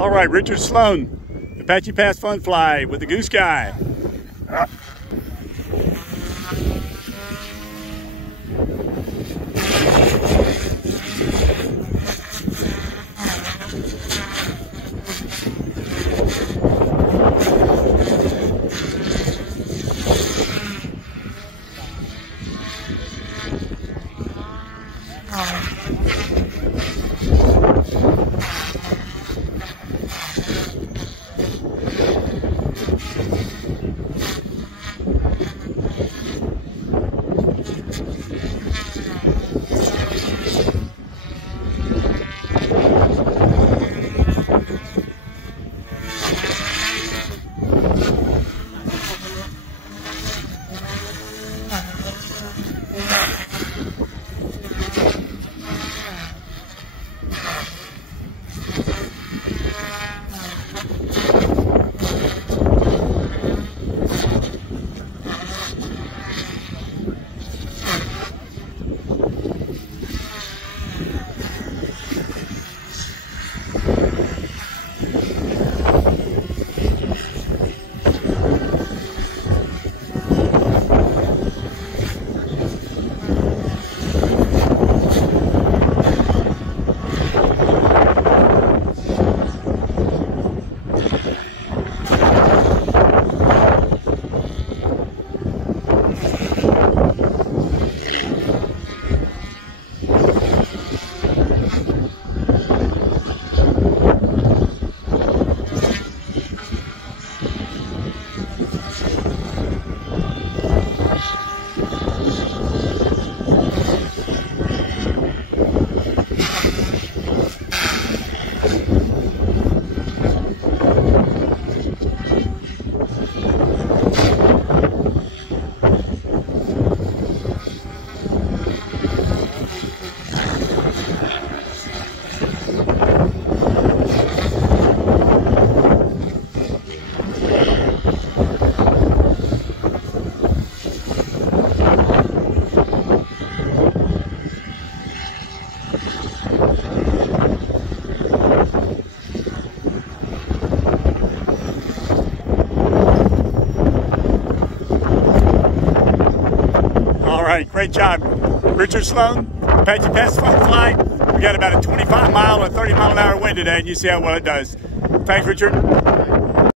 All right, Richard Sloan, Apache Pass Fun Fly with the Goose Guy. Great job, Richard Sloan, Apache Pass Fun Fly. We got about a 25 mile or 30 mile an hour wind today, and you see how well it does. Thanks, Richard.